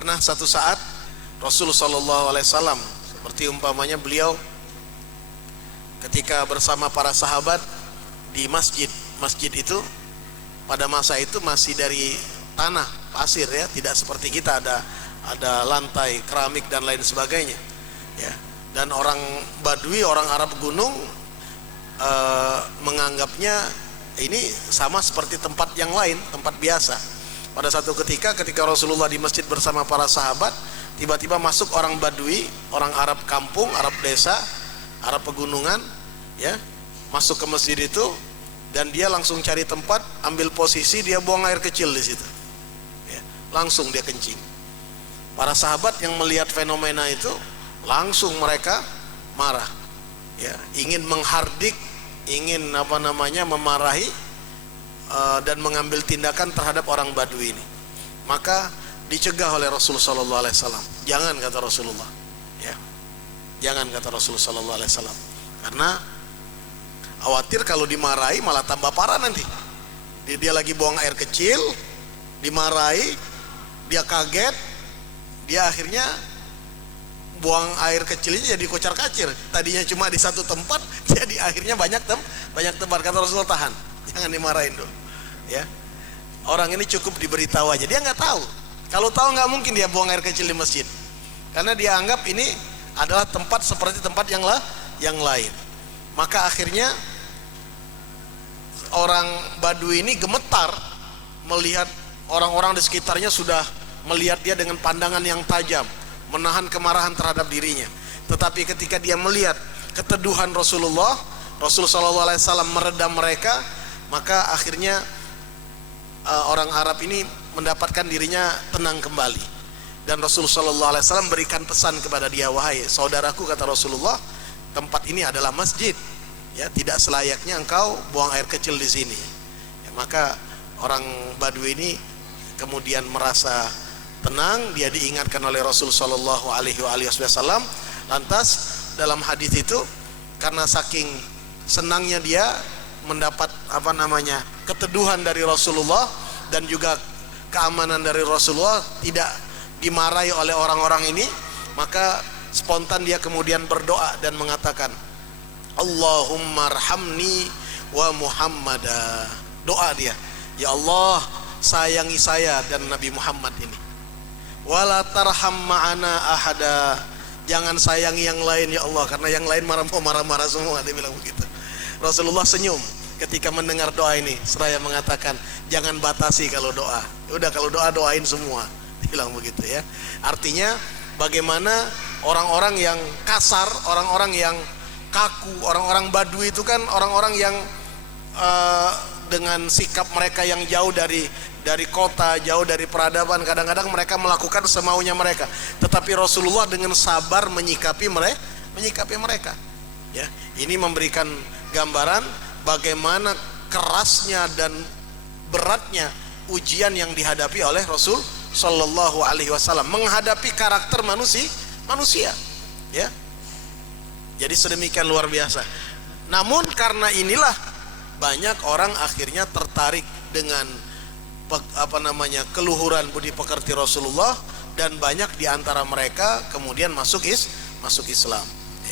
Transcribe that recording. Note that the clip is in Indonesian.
Pernah satu saat Rasulullah SAW, seperti umpamanya beliau ketika bersama para sahabat di masjid itu pada masa itu masih dari tanah pasir ya, tidak seperti kita ada lantai keramik dan lain sebagainya ya. Dan orang Badui, orang Arab gunung menganggapnya ini sama seperti tempat yang lain, tempat biasa. Pada satu ketika Rasulullah di masjid bersama para sahabat, tiba-tiba masuk orang Badui, orang Arab kampung, Arab desa, Arab pegunungan ya, masuk ke masjid itu, dan dia langsung cari tempat, ambil posisi, dia buang air kecil di situ ya, langsung dia kencing. Para sahabat yang melihat fenomena itu langsung mereka marah ya, ingin menghardik, ingin memarahi dan mengambil tindakan terhadap orang Badui ini. Maka dicegah oleh Rasulullah SAW. Jangan, kata Rasulullah ya, jangan, kata Rasulullah SAW, karena khawatir kalau dimarahi malah tambah parah nanti. Dia lagi buang air kecil, dimarahi, dia kaget, dia akhirnya buang air kecilnya jadi kocar-kacir. Tadinya cuma di satu tempat, jadi akhirnya banyak tempat. Kata Rasulullah, tahan, jangan dimarahin dulu ya. Orang ini cukup diberitahu aja, dia nggak tahu. Kalau tahu nggak mungkin dia buang air kecil di masjid, karena dia anggap ini adalah tempat seperti tempat yang lain. Maka akhirnya orang Badui ini gemetar melihat orang-orang di sekitarnya sudah melihat dia dengan pandangan yang tajam, menahan kemarahan terhadap dirinya. Tetapi ketika dia melihat keteduhan Rasulullah SAW meredam mereka, maka akhirnya orang Arab ini mendapatkan dirinya tenang kembali. Dan Rasulullah SAW berikan pesan kepada dia, wahai saudaraku, kata Rasulullah, tempat ini adalah masjid ya, tidak selayaknya engkau buang air kecil di sini ya. Maka orang Badui ini kemudian merasa tenang, dia diingatkan oleh Rasulullah SAW. Lantas dalam hadis itu, karena saking senangnya dia mendapat keteduhan dari Rasulullah dan juga keamanan dari Rasulullah, tidak dimarahi oleh orang-orang ini, maka spontan dia kemudian berdoa dan mengatakan, Allahumma arhamni wa Muhammada. Doa dia, ya Allah, sayangi saya dan Nabi Muhammad ini. Wala tarham ma'ana ahada. Jangan sayangi yang lain ya Allah, karena yang lain marah-marah semua, dia bilang begitu. Rasulullah senyum ketika mendengar doa ini, seraya mengatakan, jangan batasi kalau doa. Udah, kalau doa doain semua, dia bilang begitu ya. Artinya bagaimana orang-orang yang kasar, orang-orang yang kaku, orang-orang Badui itu kan orang-orang yang dengan sikap mereka yang jauh dari kota, jauh dari peradaban, kadang-kadang mereka melakukan semaunya mereka. Tetapi Rasulullah dengan sabar menyikapi mereka. Ya, ini memberikan gambaran bagaimana kerasnya dan beratnya ujian yang dihadapi oleh Rasul Sallallahu Alaihi Wasallam menghadapi karakter manusia. Ya, jadi sedemikian luar biasa. Namun karena inilah banyak orang akhirnya tertarik dengan keluhuran budi pekerti Rasulullah, dan banyak diantara mereka kemudian masuk Islam.